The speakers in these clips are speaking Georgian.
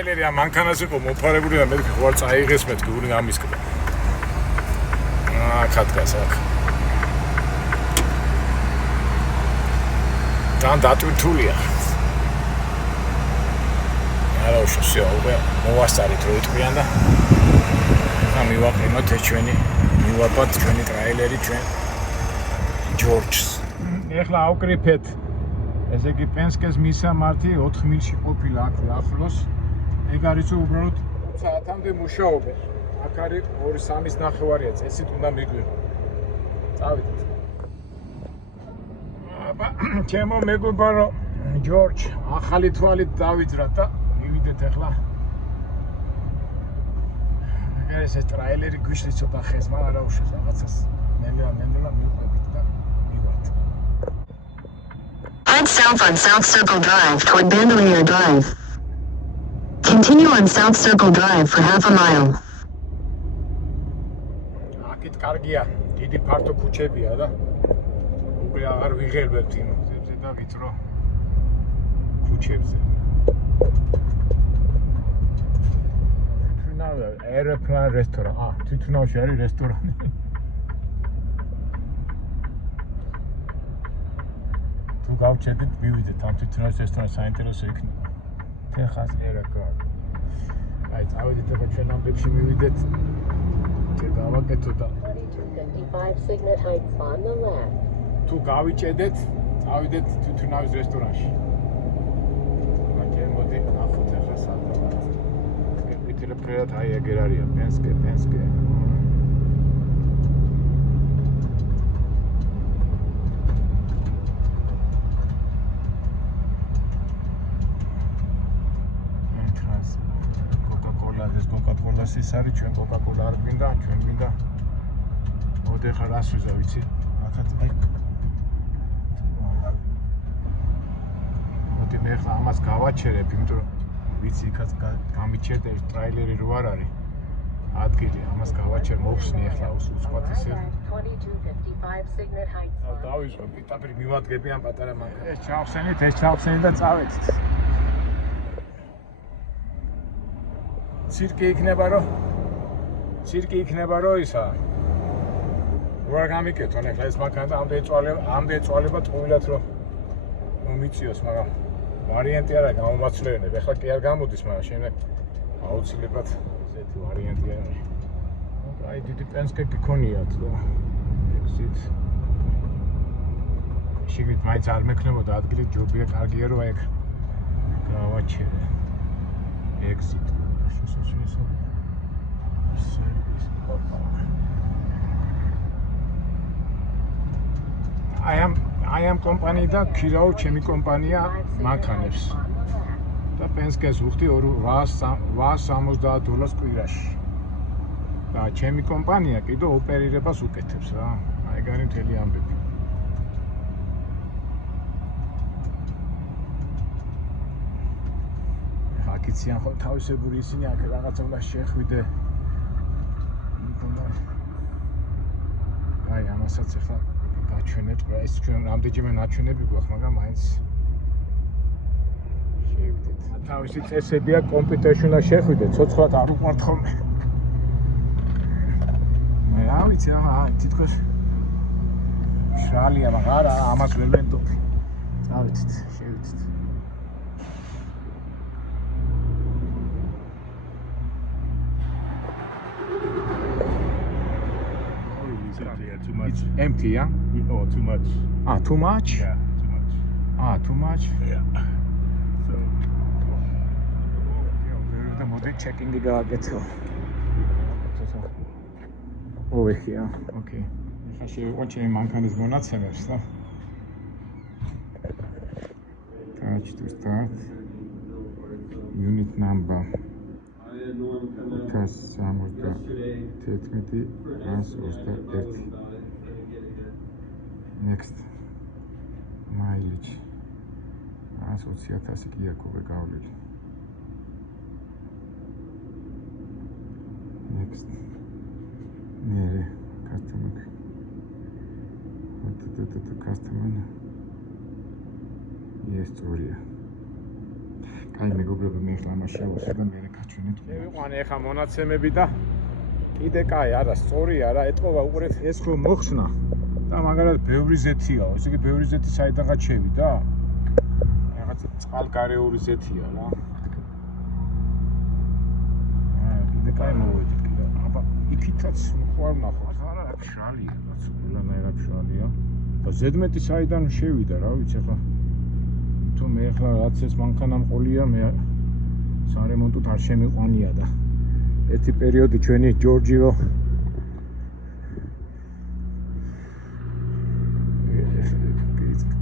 ტრაილერი ამ მანქანაზე იყო მოფარებული და მე ვარ წაიღეს მეთქი ური ამისკდა. კატკას აქ. თან დატვირთულია. არა უშო უკვე მოვასწარით რო იტყვიან და ხა მივაყრინოთ ეს ჩვენი მივაბად ჩვენი ტრაილერი ჩვენ ჯორჯს. ეხლა ავკრიფეთ ესე იგი პენსკეს მისამართი 4 მილში ყოფილა აქ ახლოს. ეგ არის უბრალოდ საათამდე მუშაობენ. აქ არის 2-3-ის ნახევარია წესით უნდა მიგვიღო. წავიდეთ. აბა ჩემო მეგობარო ჯორჯ ახალი თვალით დავიძრა და მივიდეთ ახლა. ეს ტრაილერი გვიშლი ცოტა ხეს, მაგრამ არა უშავს რაღაცას. ნელა მივყვებით და მივართ. Head south on South Circle Drive toward Bandelier Drive. Continue on South Circle Drive for half a mile. აქეთ კარგია, დიდი ფართო ქუჩებია და უკვე აღარ ვიღებებთ იმ გზებზე და ვიწრო ქუჩებზე. Aeroplan restaurant. თვითონავში არის რესტორანი. თუ გავჩერდით, მივიდეთ ამ თვითონავში რესტორანს საინტერესო იქნება. Texas Airport. აი, წავიდეთ ახლა ჩვენ ამბებში მივიდეთ. გავაკეთოთ და 2255 Signet Heights on the left. თუ გავიჭედეთ, წავიდეთ თვითონავის რესტორანში. მოდი ნახოთ ახლა სადაა. Привет, а я Герария, Пенская. Coca-Cola, ეს არის ჩვენ Coca-Cola არ გვინდა, ჩვენ გვინდა. ოდე ხარ რას ვიზა ვიცი? ახაც აი. მოდი მე ხა ამას გავაჩერებ, იმიტომ რომ ვიცი იქაც გამიჩერდა ეს ტრაილერი რო არ არის ადგილი ამას გავაჩერ მოვხსნი ახლა უცბად ისე 2255 Signet Heights. დავიწყო პიტაპირ მივადგები ამ პატარა მანქანას ეს ჩავხსენით და წავედით ცირკი იქნება რო ისა რა გამიკეთონ ახლა ეს მანქანა და ამდე ეწვალება ტყუილად რო მომიწიოს მაგრამ ვარიანტი არა გამომაცვლენებ. ეხლა კი არ გამოდის, მაგრამ შემდეგ აუცილებლად ესეთი ვარიანტი არის. აი დიდი პენსკე გქონიათ და exit. შიგნით მაინც არ მექნებოდა ადგილი, ჯობია კარგია რომ ეგ გავაჩერე. exit. I am კომპანიიდან ქირაო ჩემი კომპანია მანქანებს და პენსკეს ვუხდი $870 კვირაში და ჩემი კომპანია კიდე ოპერირებას უკეთებს რა აი ეგ არის მთელი ამბები აქიციან ხო თავისებური ისინი აქ რაღაცა უნდა შეხვიდე აი ამასაც ახლა აჩვენეთ რა ეს ჩვენ რამდენჯერმე ნაჩვენები გვაქვს მაგრამ მაინც შევიდეთ თავისი წესებია კომპიუტერში უნდა შეხვიდეთ ცოცხლად არ უყვართ ხოლმე მე რა ვიცი აა თითქოს შრალია მაგრამ ამას ვერ ვენდობ წავედით შევიდეთ Too much. It's empty, yeah? Oh, too much. Too much? Yeah, too much. Too much? Yeah. So. The mode checking the get over here. Okay. I should watch any mankanis monats. Touch to start. Unit number. Next mileage 120,000 კილოკობე გავლილი. Next მერე customer customer yes სწორია. აი მეგობრები მე ახლა ამას შევუსვი და მე რეკაჩვენეთ. მე ვიყვანე ახლა მონაცემები და კიდე კაი არა, სწორი არა, ეთყობა უყურეთ ეს ხო მოხსნა და მაგალითად ბევრი ზეთია, ესე იგი ბევრი ზეთი საიდანღაც შევიდა? რაღაც წყალგარეული ზეთია რა. კიდე კაი მოვედით კიდე. აბა იქითაც ხო არ ვნახოთ. არა, მშრალია, რაც ყველანაირად მშრალია. და ზედმეტი საიდან შევიდა რა ვიცი ახლა. თუ მე ახლა რაც ეს მანქანამ ყოლია მე სარემონტოდ არ შემიყვანია და ერთი პერიოდი ჩვენი ჯორჯი რო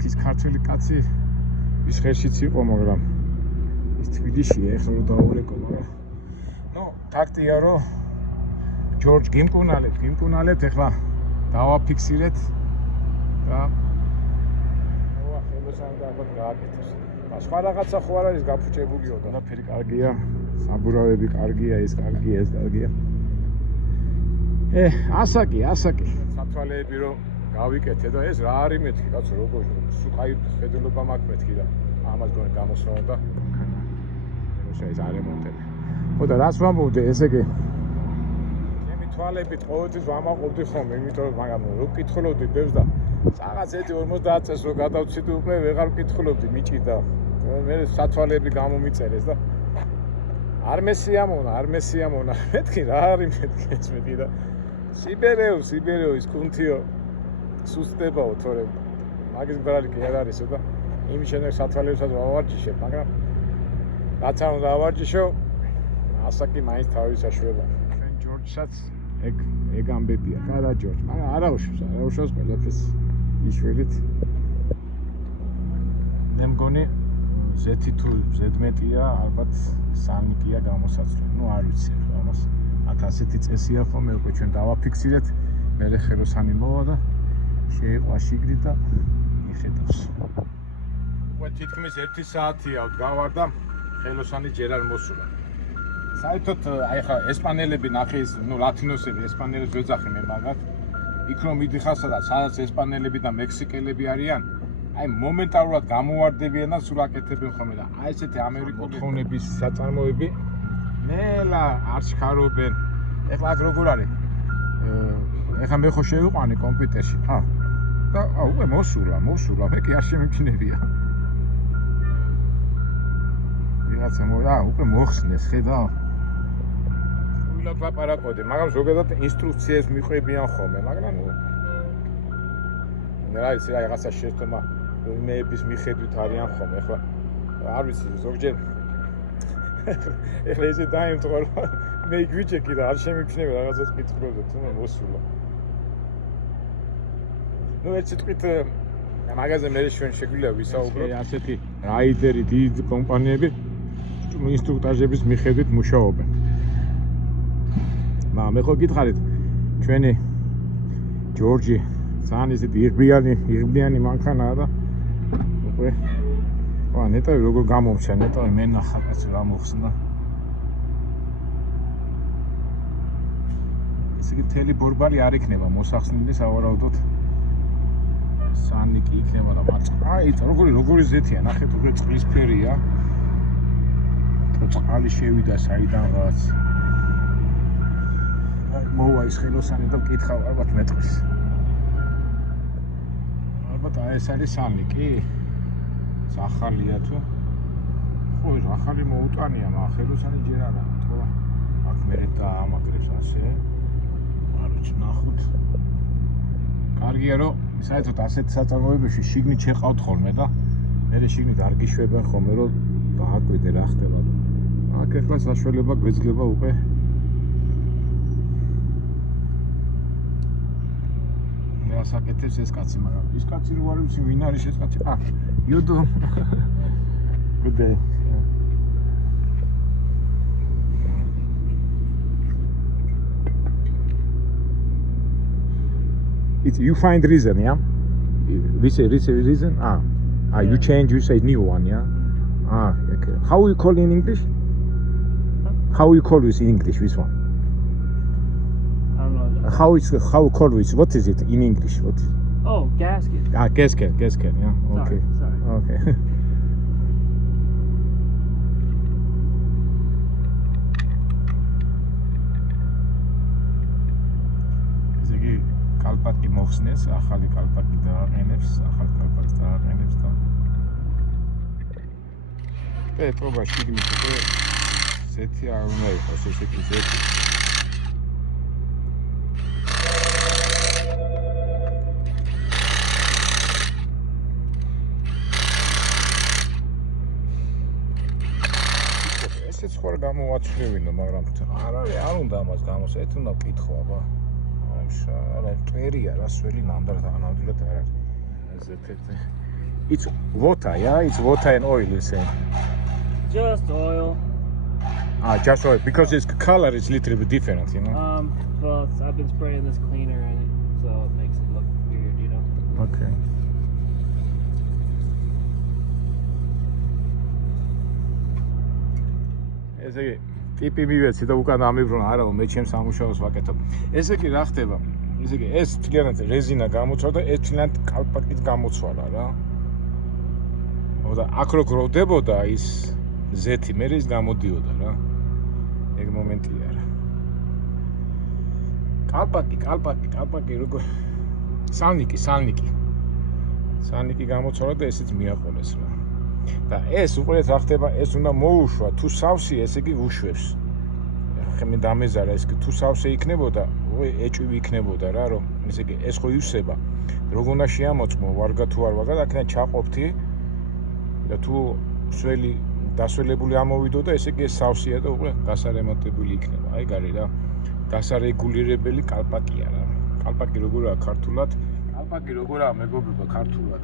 ის ქართველი კაცი ის ხერშიც იყო მაგრამ ის თბილისშია ახლა რო დაურეკო მაგრამ ნუ ფაქტია რომ ჯორჯ გიმკუნალეთ ახლა დავაფიქსირეთ და სანდაბად გააკეთოს. სხვა რაღაცა ხო არ არის გაფუჭებულიო და ნაფერი კარგია, საბურავები კარგია, ეს კარგია, ეს კარგია. ასაკი. სათვალეები რომ გავიკეთე და ეს რა არის მეთქი, კაცო, როგორ სულ ხედულობა მაქვს მეთქი და ამას გონი გამოსვლა და ეს არემონტები. ხო და რას ვამბობდი, ესე იგი ჩემი თვალებით ყოველთვის ვამაყობდი ხოლმე, იმიტომ რომ მაგრამ რო ვკითხულობდი ბევრს და რაღაც 50 წელს რო გადავციტი უკვე ვეღარ ვკითხულობდი მიჭირდა. მე სათვალეები გამომიწერეს და არ მესიამონა. მეთქი რა არის მეთქი ეს მეთქი და სიბერეო ის კუნთიო სუსტებაო თორე მაგის ბრალი კი არ არისო და იმ შემდეგ სათვალეებსაც ვავარჯიშებ, მაგრამ რაც არ უნდა ავარჯიშო, ასაკი მაინც თავის საშუალება. ჩვენ ჯორჯსაც ეგ ამბებია, არა ჯორჯ, მაგრამ არა უშავს ყველაფერს იშველით. მე მგონი ზეთი თუ ზედმეტია, ალბათ სანიკია გამოსაცვლელი. ნუ არ ვიცი, ამას ასეთი წესია ხოლმე უკვე ჩვენ დავაფიქსირეთ. მე ხელოსანი მოვა და შეიყვა შიგნით და მიხედავს. უკვე თითქმის 1 საათია ვდგავარ და ხელოსანი ჯერ არ მოსულა. საერთოდ აი ხა ესპანელები ნახე ის, ნუ ლათინოსები, ესპანელებს ვეძახი მე მაგათ. იქ რომ მიდიხარსა და სადაც ესპანელები და მექსიკელები არიან, აი მომენტალურად გამოვარდებიან და სულ აკეთებენ ხოლმე და აი ესეთი ამერიკული თხოვნების საწარმოები ნელა არ შეხარობენ. ეხლა აქ როგორ არის? ეხლა მე ხო შევიყვანე კომპიუტერში. და უკვე მოსულა, მე კი არ შემიმჩნევია. ვიღაცა უკვე მოხსნეს, ხედავ. ვილად ვაპარაკოდი, მაგრამ ზოგადად ინსტრუქციებს მიყვებიან ხოლმე, მაგრამ რა იცი, რაღაცა შეცდომა მეების მიხედვით არიან ხოლმე. ეხლა არ ვიცი, ზოგჯერ ეხლა ესე დაიმწყო რომ მე გვიჭეკი და არ შემიმჩნევია რაღაცას კითხულობდი, თუმცა მოსულა. ნუ ერთ სიტყვით მაგაზე მე ჩვენ შეგვიძლია ვისაუბროთ. ასეთი რაიდერი დიდი კომპანიები ინსტრუქტაჟების მიხედვით მუშაობენ. მე ხო გითხარით ჩვენი ჯორჯი ძალიან ისეთი იღბლიანი მანქანაა და უკვე ნეტავი როგორ გამომჩა, ნეტავი მე ნახა კაცო რა მოხსნა. ესე იგი მთელი ბორბალი არ იქნება მოსახსნილი სავარაუდოდ სანიკი იქნება და აი როგორი ზეთია, ნახეთ უკვე წყლისფერია. წყალი შევიდა საიდანღაც. მოვა ის ხელოსანი და მკითხავ ალბათ მეტყვის. ალბათ ეს არის სანიკი? ახალია თუ? ხო, ახალი მოუტანია, მაგრამ ხელოსანი ჯერ არა, თქო. აქ მერე დაამაგრებს ასე. არ ვიცი, ნახოთ. კარგია რომ საერთოდ ასეთ საწარმოებებში შიგნით შეყავთ ხოლმე და მე შიგნით არ გიშვებენ ხოლმე რომ დააკვირდე რა ხდება. აქ ახლა საშუალება გვეძლება უკვე მე ასაკეთებს ეს კაცი, მაგრამ ის კაცი რო არ ვიცი ვინ არის ეს კაცი. იუდო. Good day. You find reason, yeah? This reason? You change, you say new one, yeah? Okay. How you call in English? How you call this in English, this one? I don't know. How call this? What is it in English? What? Oh, gasket. Gasket, yeah. Okay. Sorry. Okay. კალპაკი მოხსნეს, ახალი კალპაკი დააყენებს და პეტრობაში შიგნით უკვე ზეთი არ უნდა იყოს, ესეთი ზეთი. ესეც ხوار გამოვაცვლივინო, მაგრამ არ უნდა ამას გამოსეთ, უნდა კითხო, აბა. არა, წერია რა, სველი ნამდვილად არ არის. ეს ეფექტი. It's water, yeah? It's water and oil, you say? Just oil. Just oil, because its color is a little bit different, you know? Well, I've been spraying this cleaner in it, so it makes it look weird, you know? Okay. ესე იგი, ტიპი მივეცი და უკან ამიბრუნა, არა, მე ჩემს სამუშაოს ვაკეთებ. ესე იგი, რა ხდება? ესე იგი, ეს თლიანად რეზინა გამოცვალა და ეს თლიანად კალპაკით გამოცვალა რა. და აქ რო გროვდებოდა ის ზეთი, მე ის გამოდიოდა რა. ეგ მომენტია რა. კალპაკი როგორ სალნიკი გამოცვალა და ესეც მიაყოლეს რა. და ეს უყურეთ რა ხდება, ეს უნდა მოუშვა, თუ სავსე, ესე იგი უშვებს. ხე მე დამეზარა ეს თუ სავსე იქნებოდა, ეჭვი იქნებოდა რა, რომ ესე იგი ეს ხო ივსება. როგორ უნდა შეამოწმო, ვარგა თუ არ ვარგა, აქედან ჩაყოფთი და თუ სველი დასველებული ამოვიდო და ესე იგი ეს სავსეა და უკვე გასარემონტებული იქნება. აი გარი რა. გასარეგულირებელი კალპაკია რა. კალპაკი როგორაა ქართულად? კალპაკი როგორაა მეგობრებო ქართულად?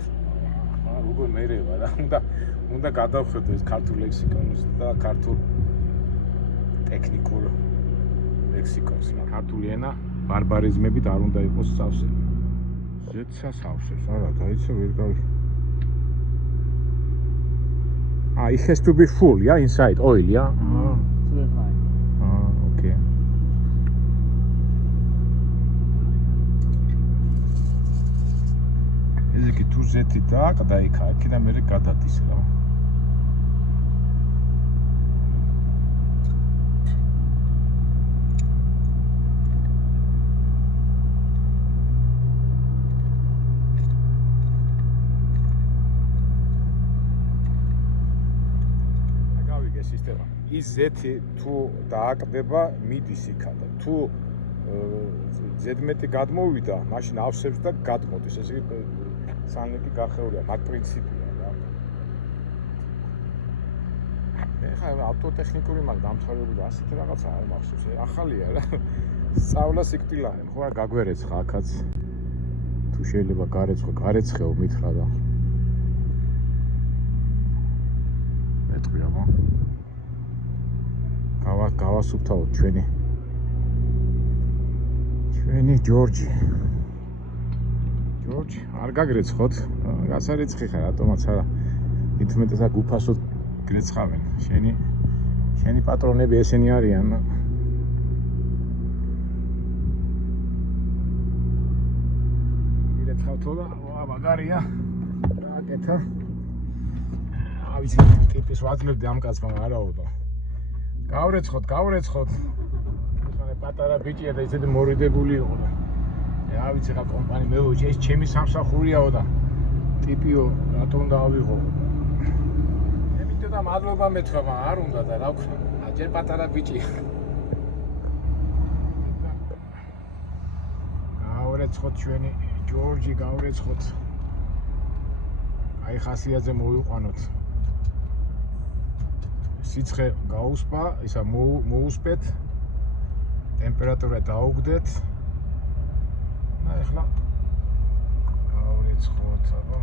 როგორ მერევა რა. უნდა გადავხედო ეს ქართულ ლექსიკონს და ქართულ ტექნიკურ ლექსიკონს. ქართული ენა ბარბარიზმებით არ უნდა იყოს სავსე. ზეცა სავსეს, არა, დაიცა ვერ გავი. It has to be full, yeah, inside oil, yeah? So that's fine. Okay. ესე იგი თუ ზეთი დააყდა იქ, აქედან მე გადადის რა. სისტემა. ის ზეთი თუ დააკდება, მიდის იქა და თუ ზედმეტი გადმოვიდა, მაშინ ავსებს და გადმოდის. ესე იგი სალნიკი გახეულია, მაგ პრინციპია რა. ეხლა ავტოტექნიკური მაგ დამთავრებული ასეთი რაღაცა არ მახსოვს. ახალია რა. სწავლა სიკვდილიანი, ხო რა გაგვერეცხა აქაც. თუ შეიძლება გარეცხეო მითხრა და მეტყვი აბა. გავასუფთავოთ ჩვენი ჯორჯი არ გაგრეცხოთ, გასარეცხი ხარ, რატომაც არა. ინტიმეტესა გუფასოდ გრეცხავენ. შენი პატრონები ესენი არიან. მირეცხავთო და მაგარია. აკეთა. ავიცი ტიპის ვაძლევდი ამ კაცმა არაო და გავრეცხოთ. ხანე პატარა ბიჭია და ისეთი მორიდებული იყო და რა ვიცი რა კომპანი მეუჭი, ეს ჩემი სამსახურიაო და ტიპიო რატომ დავიღო. მე მითხრა მადლობა მეთქვა, მაგრამ არ უნდა და რა ვქნა. ჯერ პატარა ბიჭი. გავრეცხოთ ჩვენი ჯორჯი, გავრეცხოთ. აი ხასიათზე მოვიყვანოთ. სიცხე გაუსპა, ისა მოუსპეთ, ტემპერატურა დაუგდეთ. და ეხლა გავრეცხოთ, აბა.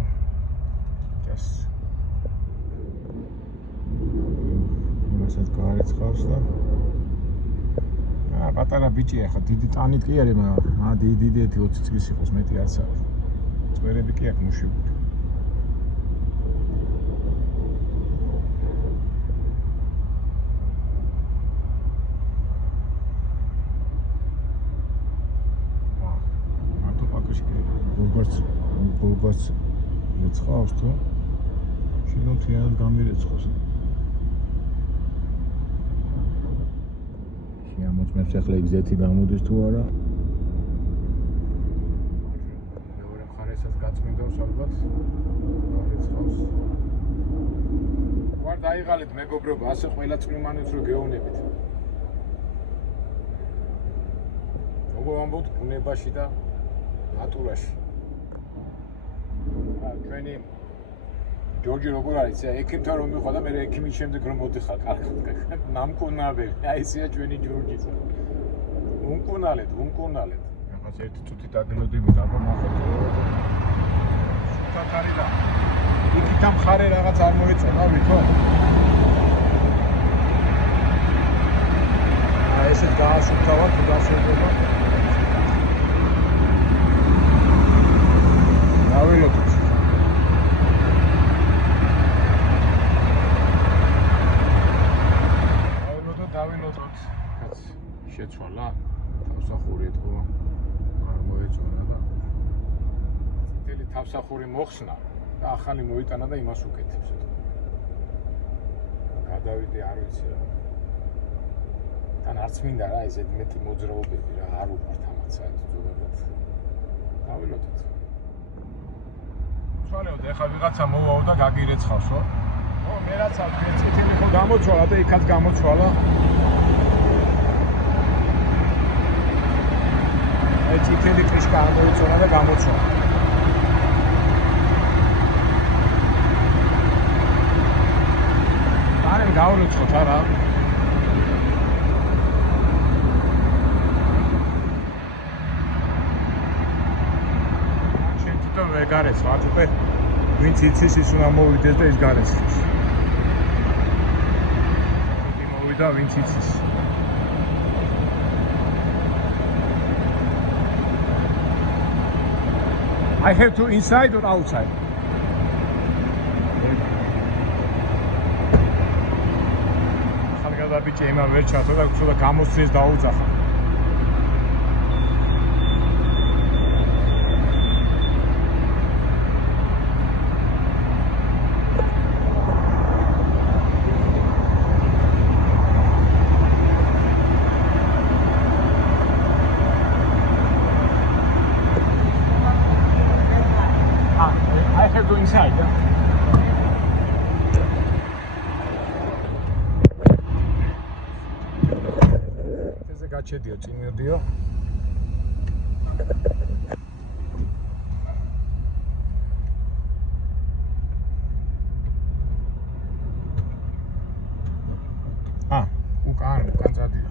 იმასაც გაარეცხავს და პატარა ბიჭია, ხა დიდი ტანით კი არის, მაგრამ დიდი 20 წლის იყოს, მეტი არც არის. წვერები კი აქვს მუშებული. ბოლბას მეცხავს თუ შეიძლება თიანად გამირეცხოს. შეამოწმებს ახლა ეგ ზეთი გამოდის თუ არა. რასაც გაწმინდავს ალბათ. არიცხავს. ვარ დაიღალეთ მეგობრებო, ასე ყველა წვიმანებს რო გეოვნებით. როგორ ამბობთ ბუნებაში და ნატურაში. ჩვენი ჯორჯი როგორ არის? ექიმთან რომ მიხვა და მე ექიმის შემდეგ რომ მოდიხარ კარგად. ნამკუნარები. აი ესეა ჩვენი ჯორჯი. უმკუნალეთ. რაღაც ერთი წუთი დაგინოდებით აბა მოხდა. სულთანი და იქით ამხარე რაღაც არ მოეწონა ვითო. აი ესეთ გაასუფთავად თუ გასულდება. დავილოდოთ. დავილოდოთ. კაც შეცვალა. თავსახური ეთქო. არ მოეწონა და წითელი თავსახური მოხსნა და ახალი მოიტანა და იმას უკეთებს. გადავიდე არ ვიცი რა. თან არც მინდა რა ესეთ მეტი მოძრაობები რა არ უყვართ ამათ საერთოდ ზოგადად. დავილოდოთ. ცვალეოდ ეხლა ვიღაცა მოვაო და გაგირეცხავსო. მე რაც არ წითელი ხო გამოცვალა და იქაც გამოცვალა. აი წითელი კრიშკა ამოიწონა და გამოცვალა. არა გავრიცხოთ არა. შენ თვითონ ვერ გარეცხავ, უკვე ვინც იცის ის უნდა მოვიდეს და ის გარეცხოს. იგი მოვიდა ვინც იცის. I have to inside or outside? ხალხა ბიჭი იმან ვერ ჩართო და ცოტა გამოსცეს დაუძახა. I have to inside. ესე გაჩედიო, წინ მივდიო. უკან წადიო.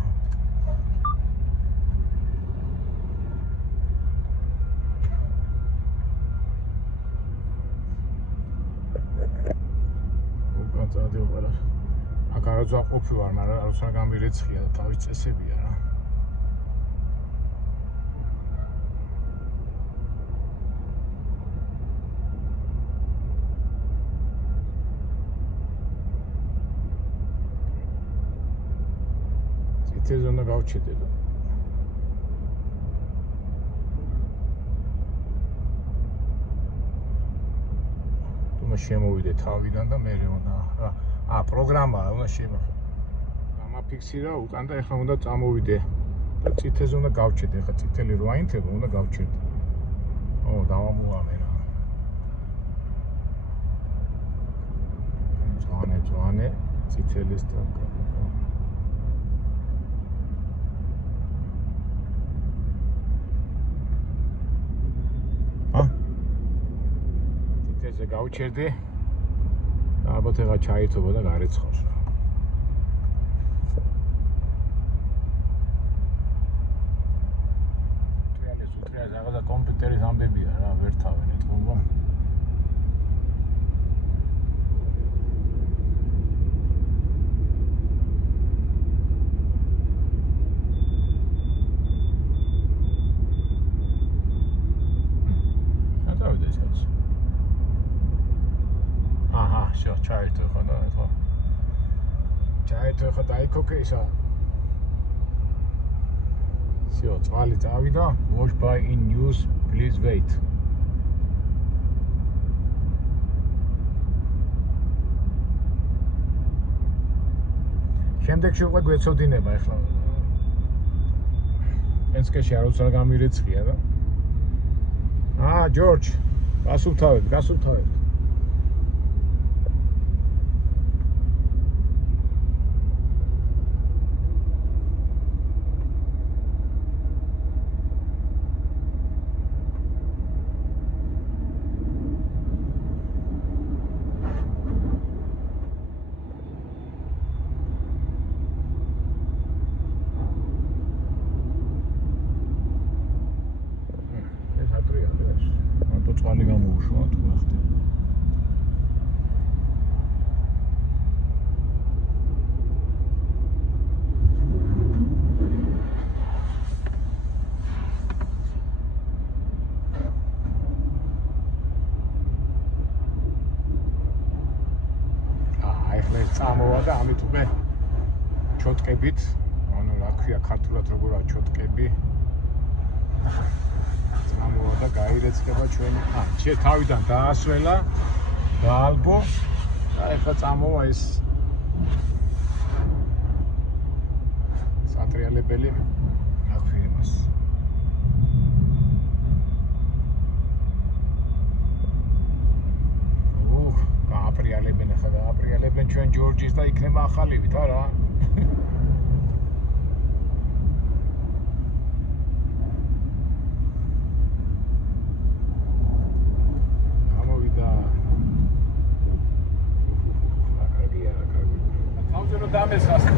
წადიო ყველა. აქ არაძა ყოფი ვარ, მაგრამ არასა გამირეცხია და თავის წესებია რა. წითელს უნდა გავჩიდე და შემოვიდე თავიდან და მე უნდა პროგრამაა უნდა შემოხო. გამაფიქსირა უკან და ეხლა უნდა წამოვიდე და წითელს უნდა გავჩედე. ეხლა წითელი რო აინთება უნდა გავჩედე. დავამუამე რა. ძვანე წითელის და წითელზე გავჩერდე. ალბათ ეხლა ჩაირთობა და გარეცხავს რა. უტრიალეს რაღაცა კომპიუტერის ამბებია რა, ვერ თავენ ეთქობა. Все, ჩაირთო ხო და ეთქვა. ჩაირთო ხო დაიქოკე ისა. Все, წვალი წავიდა. Watch by in use, please wait. შემდეგში უკვე გვეცოდინება ახლა. ენსკეში არ უცალ გამირეცხია და. ჯორჯ გასუფთავეთ. წყალი გამოუშვა თუ ახდები. ეხლა წამოვა და ამით უკვე ჩოტკებით, ანუ რა ქვია ქართულად როგორაა ჩოტკები. ამოვა და გაირეცხება ჩვენი თავიდან დაასველა დაალბო და ეხლა წამოვა ეს სატრიალებელი აქვია იმას გააპრიალებენ ჩვენ ჯორჯის და იქნება ახალივით არა Damals hast du.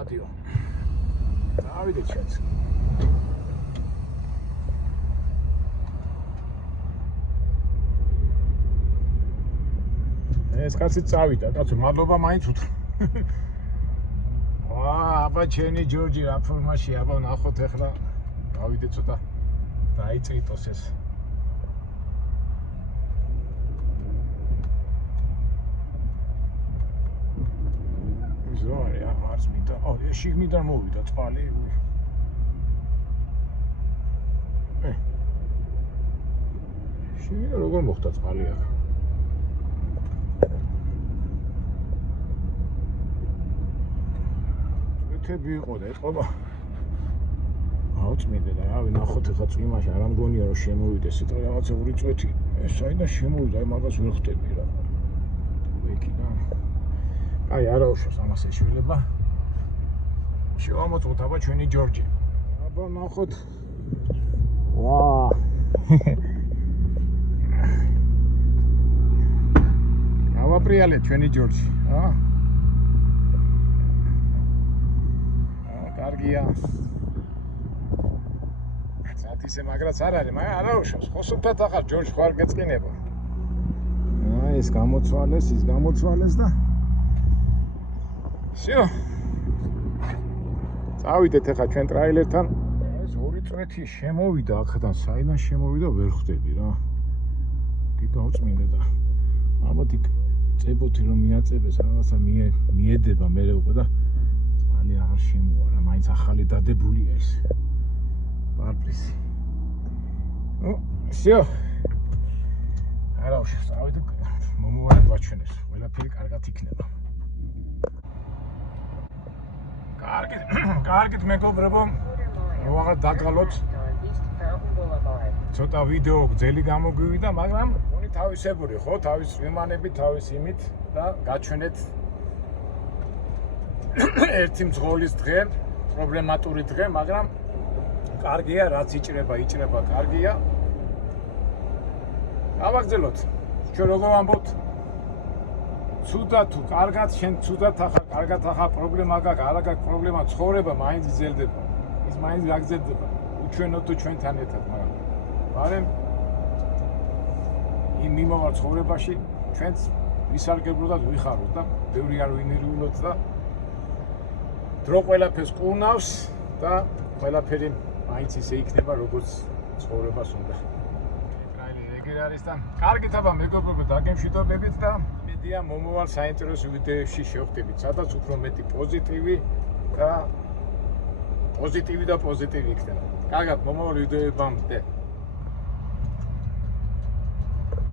რადიო. დავიდეთ შენც. ეს კაცი წავიდა, კაცო, მადლობა მაინც უთხრა. აბა ჩენი ჯორჯი რა ფორმაში, აბა ნახოთ ახლა. დავიდეთ ცოტა დაიწიტოს ეს. ზოარი არც მინდა. ეს შიგნიდან მოვიდა წყალი. შიგნიდან როგორ მოხდა წყალი აქ? ეთები იყო და ეთყობა. აუწმინდა და რავი ნახოთ ახლა წვიმაში არ ამგონია რომ შემოვიდეს ეტყვა რაღაცა ორი წვეთი. ეს საიდან შემოვიდა, აი მაგას ვერ ხვდები რა. ვეკიდან. აი არა უშავს ამას ეშველება. შევამოწმოთ აბა ჩვენი ჯორჯი. აბა ნახოთ. ვა. ავაპრიალეთ ჩვენი ჯორჯი, ა? კარგია. ისე მაგრაც არ არის, მაგრამ არა უშავს. ხო სულთად ახლა ჯორჯი ხარ გეწყინება. ეს გამოცვალეს, ის გამოცვალეს და всё. წავიდეთ ახლა ჩვენ ტრაილერთან. ეს ორი წვეთი შემოვიდა აქედან, საიდან შემოვიდა ვერ ხვდები რა. კი გავწმინდა და ალბათ იქ წებოთი რომ მიაწებეს რაღაცა მიედება მერე უკვე და წყალი აღარ შემოვა რა, მაინც ახალი დადებულია ეს. პარპლისი. всё. არა უშავს, წავიდეთ მომოვარდ ვაჩვენებს. ყველაფერი კარგად იქნება. კარგით მეგობრებო, ვაღარ დაგალოთ. ცოტა ვიდეო გძელი გამოგვივიდა, მაგრამ უნი თავისებური ხო, თავის წვიმანები, თავის იმით და გაჩვენეთ ერთი მძღოლის დღე, პრობლემატური დღე, მაგრამ კარგია, რაც იჭრება, კარგია. ავაგზელოთ. ჩვენ როგორ ვამბობთ? ცუდად თუ კარგად, შენ ცუდად ახლა, კარგად ახლა პრობლემა გაქვს, არა გაქვს პრობლემა, ცხოვრება მაინც გრძელდება. ის მაინც გაგრძელდება. უჩვენოთ თუ ჩვენთან ერთად, მაგრამ იმ მიმავალ ცხოვრებაში ჩვენც ვისარგებლოთ ვიხაროთ და ბევრი არ ვინერულოთ და დრო ყველაფერს ყუნავს და ყველაფერი მაინც ისე იქნება, როგორც ცხოვრებას უნდა. ტრაილერი ეგერ არის და კარგით აბა მეგობრებო, დაგემშვიდობებით და მედია მომავალ საინტერესო ვიდეოებში შევხვდებით, სადაც უფრო მეტი პოზიტივი და პოზიტივი იქნება. კარგად, მომავალ ვიდეოებამდე.